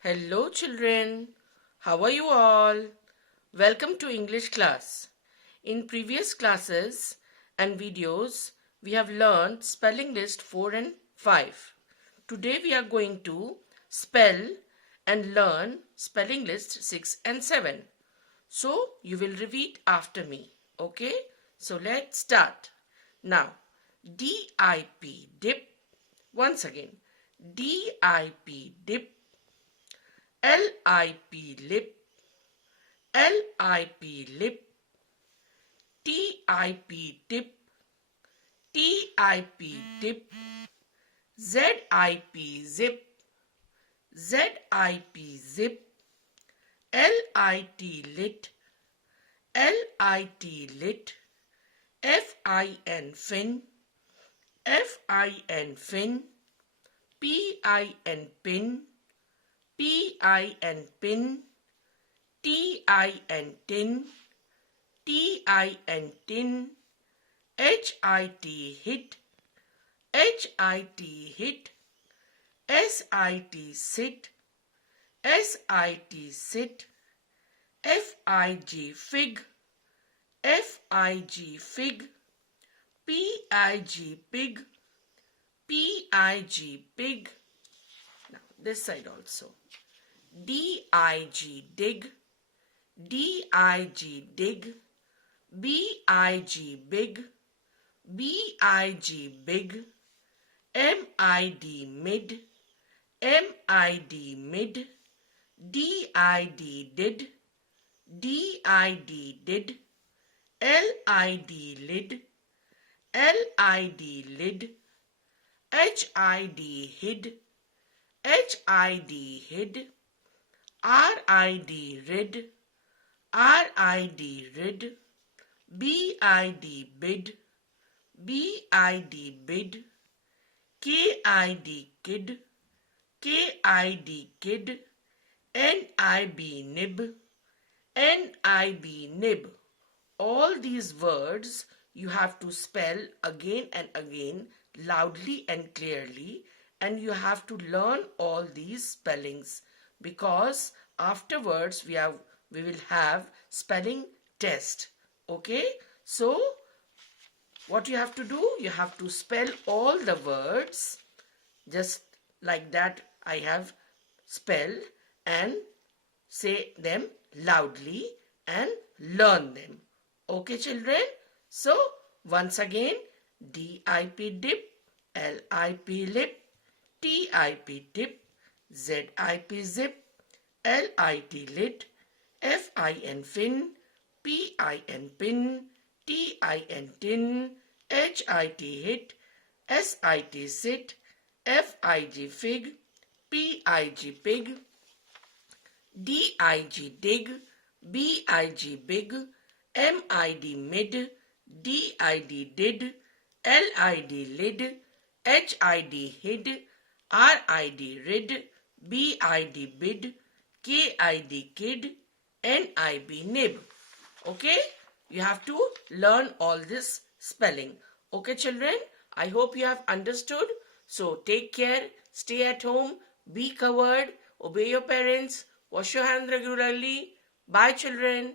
Hello children, how are you all? Welcome to English class. In previous classes and videos, we have learned spelling list 4 and 5. Today we are going to spell and learn spelling list 6 and 7. So you will repeat after me. Okay? So let's start. Now, D-I-P, dip. Once again, D-I-P, dip. L-I-P, lip. L-I-P, lip. T-I-P, tip. T-I-P, tip. Z-I-P, zip. Z-I-P, zip. L-I-T, lit. L-I-T, lit. F-I-N, fin. F-I-N, fin. P-I-N, pin. P-I-N, pin. T-I-N, tin. T-I-N, tin. H-I-T, hit. H-I-T, hit. S-I-T, sit. S-I-T, sit. F-I-G, fig. F-I-G, fig. P-I-G, pig. P-I-G, pig. Now this side also. D-I-G, dig. D-I-G, dig. B-I-G, big. B-I-G, big. M-I-D, mid. M-I-D, mid. D-I-D, did. D-I-D, did. L-I-D, lid. L-I-D, lid. H-I-D, hid. H-I-D, hid. R-I-D, rid. R-I-D, rid. B-I-D, bid. B-I-D, bid. K-I-D, kid. K-I-D, kid. N-I-B, nib. N-I-B, nib. All these words you have to spell again and again loudly and clearly, and you have to learn all these spellings because afterwards we will have spelling test. Okay, so what you have to do, you have to spell all the words just like that I have spelled and say them loudly and learn them. Okay children, so once again, D-I-P, dip. L-I-P, lip. T-I-P, tip. Z-I-P, zip. L-I-T, lit. F-I-N, fin. P-I-N, pin. T-I-N, tin. H-I-T, hit. S-I-T, sit. F-I-G, fig. P-I-G, pig. D-I-G, dig. B-I-G, big. M-I-D, mid. D-I-D, did. L-I-D, lid. H-I-D, hid. R-I-D, rid. B-I-D, bid. K-I-D, kid. N-I-B, nib. Okay? You have to learn all this spelling. Okay children? I hope you have understood. So take care. Stay at home. Be covered. Obey your parents. Wash your hands regularly. Bye children.